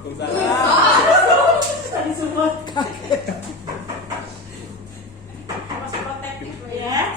Tadi support. Masih protektif ya.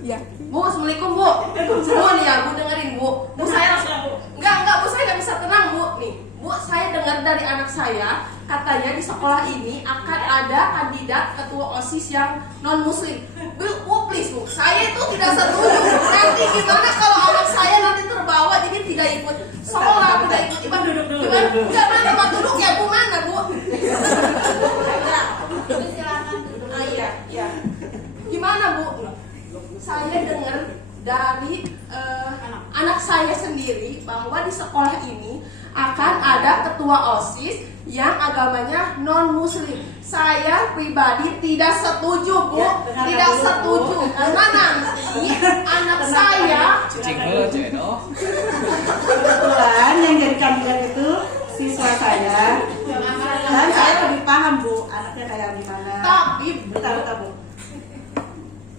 Ya. Bu, assalamualaikum Bu. Bu nih ya, Bu dengerin Bu. Bu saya enggak Bu, saya nggak bisa tenang Bu. Nih, Bu saya dengar dari anak saya katanya di sekolah ini akan ada kandidat ketua OSIS yang non muslim. Bu, please Bu, saya itu tidak setuju. Nanti gimana kalau anak saya nanti terbawa jadi tidak ikut sekolah, tidak ikut ibadah. Gimana? Enggak mana tempat duduk ya Bu, mana Bu? Ya, silakan duduk. Ah iya, iya. Gimana Bu? Saya dengar dari anak saya sendiri bahwa di sekolah ini akan ada ketua OSIS yang agamanya non muslim. Saya pribadi tidak setuju Bu, tidak setuju karena nanti anak saya Kebetulan yang jadi kandidat itu siswa saya. Dan saya lebih paham Bu, anaknya kayak gimana. tapi Bentar Bu.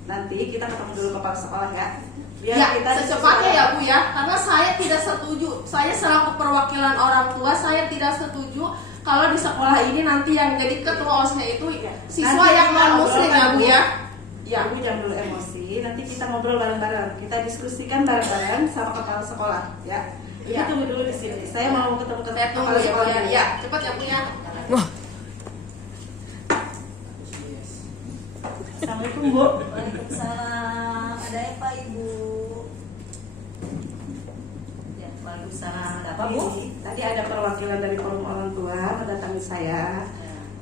Nanti kita ketemu dulu kepala sekolah ya. Biar ya kita secepatnya ya Bu ya, karena saya tidak setuju. Saya selaku perwakilan orang tua, saya tidak setuju kalau di sekolah ini nanti yang jadi ketua OSIS itu siswa Nanti yang kita non muslim ya Bu ya. Ya. Ibu jangan dulu emosi. Nanti kita ngobrol bareng-bareng. Kita diskusikan bareng-bareng sama kepala sekolah ya. Ibu Ya. tunggu dulu di sini. Saya mau ketemu Saya tunggu kepala ya Bu sekolah. ya. dulu. Ya, cepat ya Bu ya. Assalamualaikum Bu. Waalaikumsalam. Ada apa Ibu? Ya, waalaikumsalam. Ada apa Bu? Tadi ada perwakilan dari forum orang tua mendatangi saya.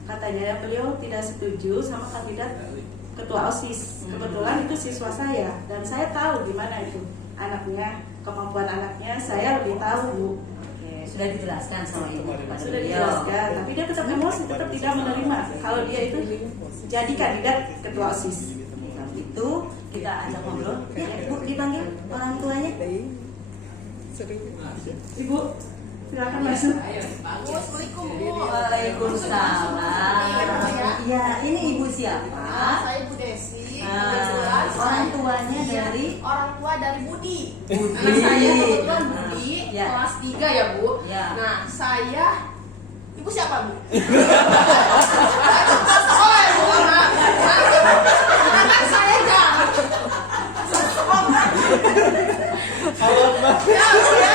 Katanya beliau tidak setuju sama kandidat ketua OSIS. Kebetulan itu siswa saya dan saya tahu gimana itu anaknya, kemampuan anaknya saya lebih tahu Bu. Oke, sudah dijelaskan sama Ibu kepada Sudah beliau. dijelaskan, tapi dia tetap emosi, tetap tidak menerima kalau dia itu jadi kandidat ketua OSIS. Oke, kalau itu kita ajak ngobrol. Ya, Bu dipanggil orang tuanya. Ibu, silakan masuk. Bu, assalamualaikum Bu. Waalaikumsalam. Ya, ini Ibu siapa? Saya Bu Desi. Ah, orang tuanya dari orang tua dari Budi. Budi. Anak saya kebetulan Budi, Ya. kelas 3 ya Bu. Ya. Nah, saya Ibu siapa Bu? Oh ya Bu, maaf. Anak saya jalan. Ya Bu ya.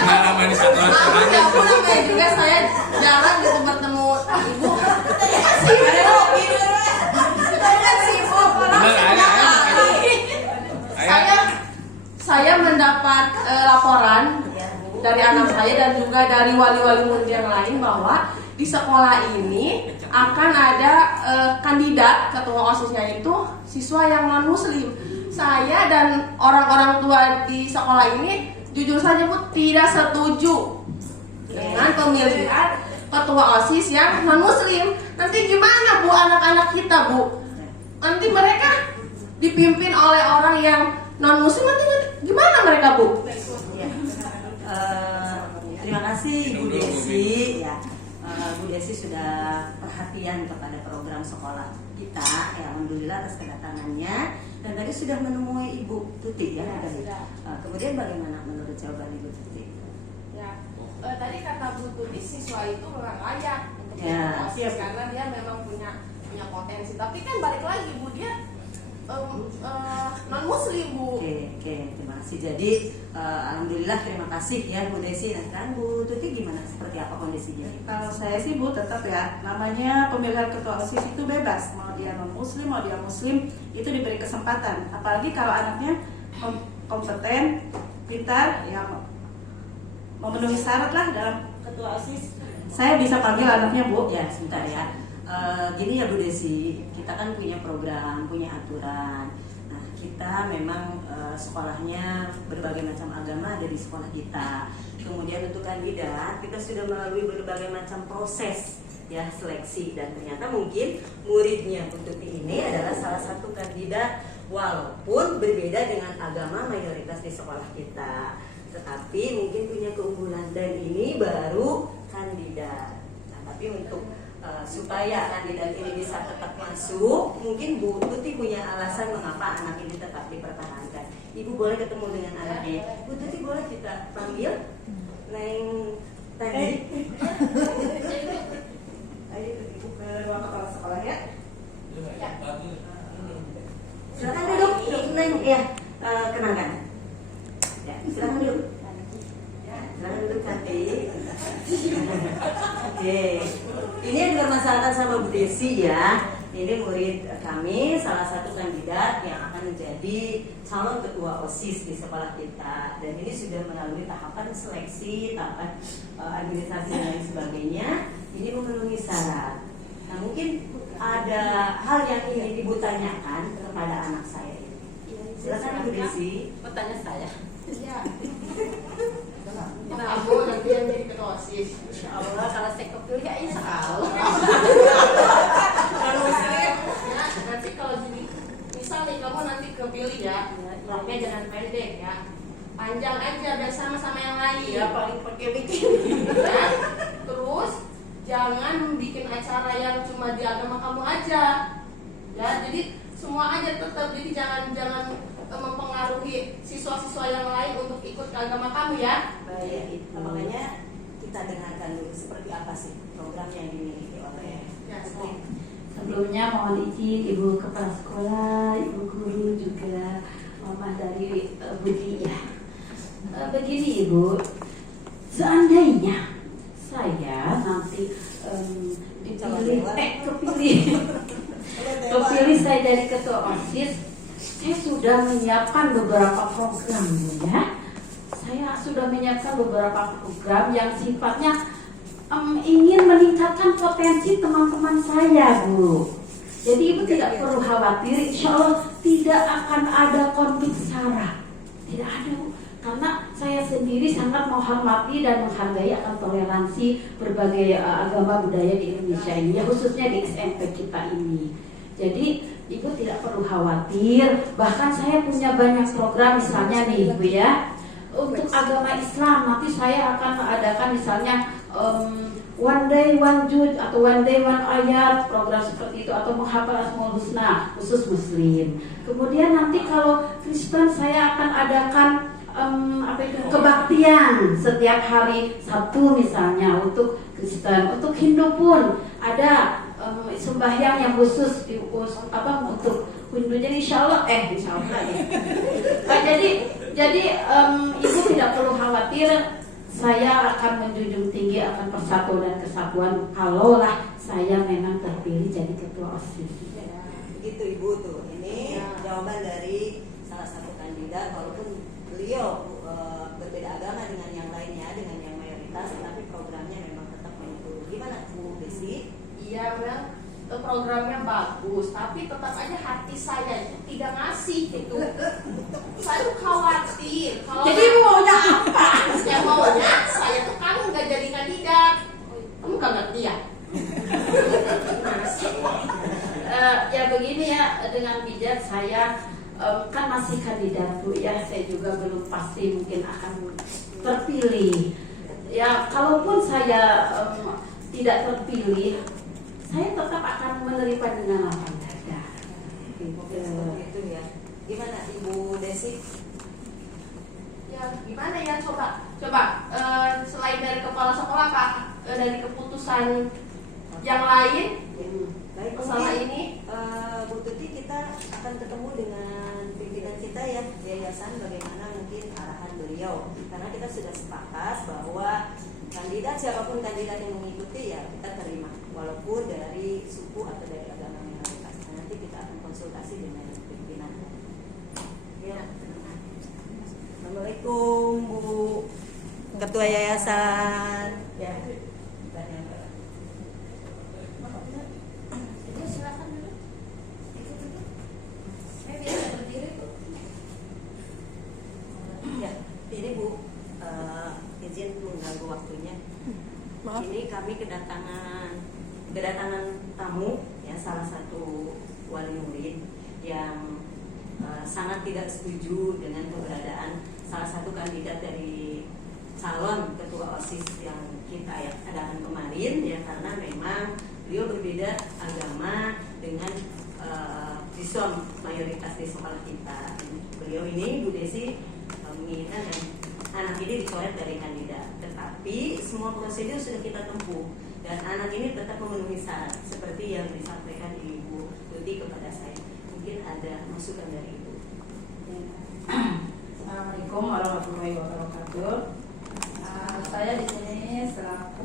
Pengalaman di satu Maaf ya Bu, namanya juga saya jalan gitu bertemu Ibu. Saya sibuk. Saya sibuk. Saya mendapat laporan dari anak saya dan juga dari wali-wali murid yang lain bahwa di sekolah ini akan ada kandidat ketua OSISnya itu siswa yang non muslim. Saya dan orang-orang tua di sekolah ini jujur saja Bu tidak setuju dengan pemilihan ketua OSIS yang non muslim. Nanti gimana Bu anak-anak kita Bu? Nanti mereka dipimpin oleh orang yang non muslim, nanti gimana mereka Bu? Ya. Terima kasih Ibu Desi ya. Bu Desi sudah perhatian kepada program sekolah kita ya, alhamdulillah atas kedatangannya, dan tadi sudah menemui Ibu Tuti ya. Kemudian bagaimana menurut jawaban Ibu Tuti? Ya, tadi kata Bu Tuti siswa itu memang layak untuk Ya, jadi OSIS karena dia memang punya potensi. Tapi kan balik lagi Bu, dia non muslim Bu. Oke, terima kasih. Jadi alhamdulillah terima kasih ya Bu Desi. Nah sekarang Bu Tuti gimana? Seperti apa kondisinya? Kalau saya sih Bu tetap ya, namanya pemilihan ketua OSIS itu bebas. Mau dia non muslim, mau dia muslim, itu diberi kesempatan. Apalagi kalau anaknya kompeten, pintar, yang memenuhi syarat lah dalam ketua OSIS. Saya bisa panggil anaknya Bu. Ya sebentar ya. Gini ya Bu Desi, kita kan punya program, punya aturan. Nah kita memang sekolahnya berbagai macam agama ada di sekolah kita. Kemudian untuk kandidat kita sudah melalui berbagai macam proses ya seleksi, dan ternyata mungkin muridnya Bu Tuti ini adalah salah satu kandidat walaupun berbeda dengan agama mayoritas di sekolah kita, tetapi mungkin punya keunggulan dan ini baru kandidat. Nah, tapi untuk supaya kandidat ini bisa tetap masuk, mungkin Bu Tuti punya alasan mengapa anak ini tetap dipertahankan. Ibu boleh ketemu dengan anaknya. Bu Tuti boleh kita panggil Neng tadi. Tapi oke, ini yang dipermasalahkan sama Bu Desi ya. Ini murid kami, salah satu kandidat yang akan menjadi calon ketua OSIS di sekolah kita. Dan ini sudah melalui tahapan seleksi, tahapan administrasi dan lain sebagainya. Ini memenuhi syarat. Nah, mungkin ada hal yang ingin Ibu tanyakan kepada anak saya. Silakan Bu Desi. Bertanya saya. Iya. Nah, Bu, nanti yang jadi ketua OSIS. Insya Allah kalau saya kepilih ya insya Allah. Kalau misalnya, ya, nanti kalau jadi, misal nih kamu nanti kepilih ya, roknya jangan pendek ya, panjang aja biar sama-sama yang lain. Iya paling pakai bikin. Ya. Terus jangan bikin acara yang cuma di agama kamu aja. Ya, jadi semua aja tetap. Jadi jangan mempengaruhi siswa-siswa yang lain untuk ikut ke agama kamu ya. Baik, makanya kita dengarkan dulu seperti apa sih program yang dimiliki oleh Ya, Sebelumnya mohon izin Ibu Kepala Sekolah, Ibu Guru juga Mama dari Budi ya. Begini Ibu, seandainya saya nanti kepilih saya dari ketua OSIS, saya sudah menyiapkan beberapa program ya. Saya sudah menyiapkan beberapa program yang sifatnya ingin meningkatkan potensi teman-teman saya, Bu. Jadi Ibu tidak perlu khawatir, insya Allah tidak akan ada konflik sara. Tidak ada, Bu. Karena saya sendiri sangat menghormati dan menghargai akan toleransi berbagai agama budaya di Indonesia ini, ya khususnya di SMP kita ini. Jadi Ibu tidak perlu khawatir. Bahkan saya punya banyak program, misalnya nih Bu ya, untuk agama Islam nanti saya akan adakan misalnya one day one juz atau one day one ayat, program seperti itu, atau menghafal Asmaul Husna khusus Muslim. Kemudian nanti kalau Kristen saya akan adakan kebaktian setiap hari Sabtu misalnya untuk Kristen. Untuk Hindu pun ada sembahyang yang khusus untuk Hindu. Jadi insya Allah ya. Nah, jadi Ibu tidak perlu khawatir. Saya akan menjunjung tinggi akan persatuan dan kesatuan kalaulah saya memang terpilih jadi ketua OSIS. Ya, begitu Ibu tuh. Ini jawaban dari salah satu kandidat, walaupun beliau berbeda agama dengan yang lainnya, dengan yang mayoritas, tapi programnya memang tetap mengikuti. Gimana Bu Desi? Iya, Mel. Programnya bagus, tapi tetap aja hati saya itu tidak ngasih gitu. Saya tuh khawatir. Kalau Jadi Ibu maunya apa? saya maunya saya tuh kamu nggak jadi kandidat. Kamu nggak ngerti ya? Gimana sih? Ya begini ya, dengan bijak saya kan masih kandidat Bu ya, saya juga belum pasti mungkin akan terpilih. Ya kalaupun saya tidak terpilih, saya tetap akan menerima dengan lapang dada. Mungkin seperti itu ya. Gimana Ibu Desi? Ya gimana ya, coba selain dari kepala sekolah Kak, dari keputusan yang lain Baik, masalah mungkin, ini. Bu Tuti, kita akan ketemu dengan pimpinan kita ya, yayasan, bagaimana mungkin arahan beliau. Karena kita sudah sepakat bahwa kandidat, siapapun kandidat yang mengikuti ya kita terima, walaupun dari suku atau dari agama minoritas. Nanti kita akan konsultasi dengan pimpinan. Ya. Assalamualaikum Bu Ketua Yayasan. Ya. Silakan dulu. Saya biasa berdiri Bu. Ya, ini Bu, izin mengganggu waktunya. Maaf. Ini kami kedatangan tamu ya, salah satu wali murid yang sangat tidak setuju dengan keberadaan salah satu kandidat dari calon ketua OSIS yang kita adakan kemarin ya, karena memang beliau berbeda agama dengan siswa mayoritas di sekolah kita. Beliau ini Bu Desi menginginkan dan anak ini dicoret dari kandidat, tetapi semua prosedur sudah kita tempuh dan anak ini tetap memenuhi syarat seperti yang disampaikan Ibu Tuti kepada saya. Mungkin ada masukan dari Ibu. Assalamualaikum warahmatullahi wabarakatuh. Saya di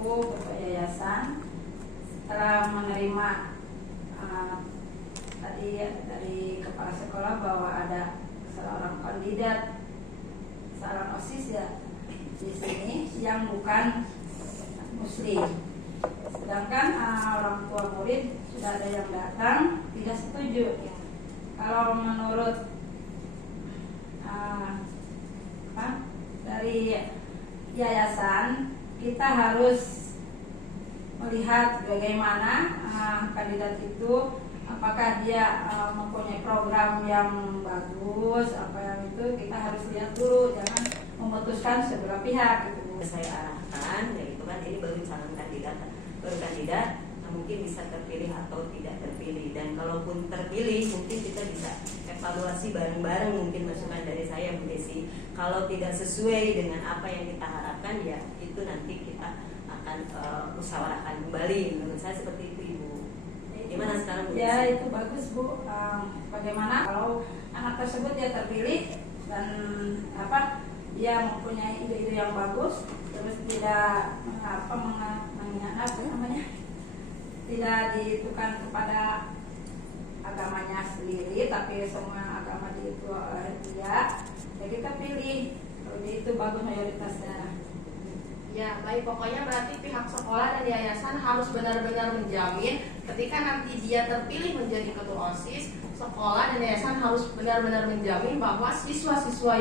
selaku ketua yayasan setelah menerima tadi dari kepala sekolah bahwa ada seorang kandidat seorang OSIS ya di sini yang bukan muslim. Sedangkan orang tua murid sudah ada yang datang tidak setuju. Kalau menurut dari yayasan kita harus melihat bagaimana kandidat itu, apakah dia mempunyai program yang bagus, apa yang itu kita harus lihat dulu, jangan memutuskan sebelah pihak gitu. Saya arahkan yaitu kan ini baru calon kandidat, mungkin bisa terpilih atau tidak terpilih, dan kalaupun terpilih mungkin kita bisa evaluasi bareng-bareng, mungkin masukan dari saya Bu Desi. Kalau tidak sesuai dengan apa yang kita harapkan ya itu nanti kita akan musyawarahkan kembali. Menurut saya seperti itu Ibu. Gimana sekarang Bu Desi? Ya itu bagus Bu. Bagaimana kalau anak tersebut dia terpilih dan dia mempunyai ide-ide yang bagus, terus tidak tidak ditukan kepada agamanya sendiri, tapi semua agama itu oleh dia, ya kita pilih. Kalau dia itu bagus mayoritasnya. Ya, baik, pokoknya berarti pihak sekolah dan yayasan harus benar-benar menjamin ketika nanti dia terpilih menjadi ketua OSIS, sekolah dan yayasan harus benar-benar menjamin bahwa siswa-siswa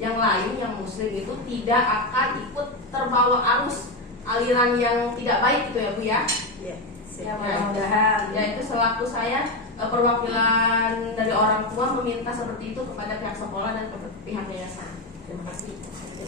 yang lain yang muslim itu tidak akan ikut terbawa arus aliran yang tidak baik itu ya Bu ya. Ya, Ya mudah-mudahan. Ya itu selaku saya perwakilan dari orang tua meminta seperti itu kepada pihak sekolah dan pihak yayasan. Terima kasih.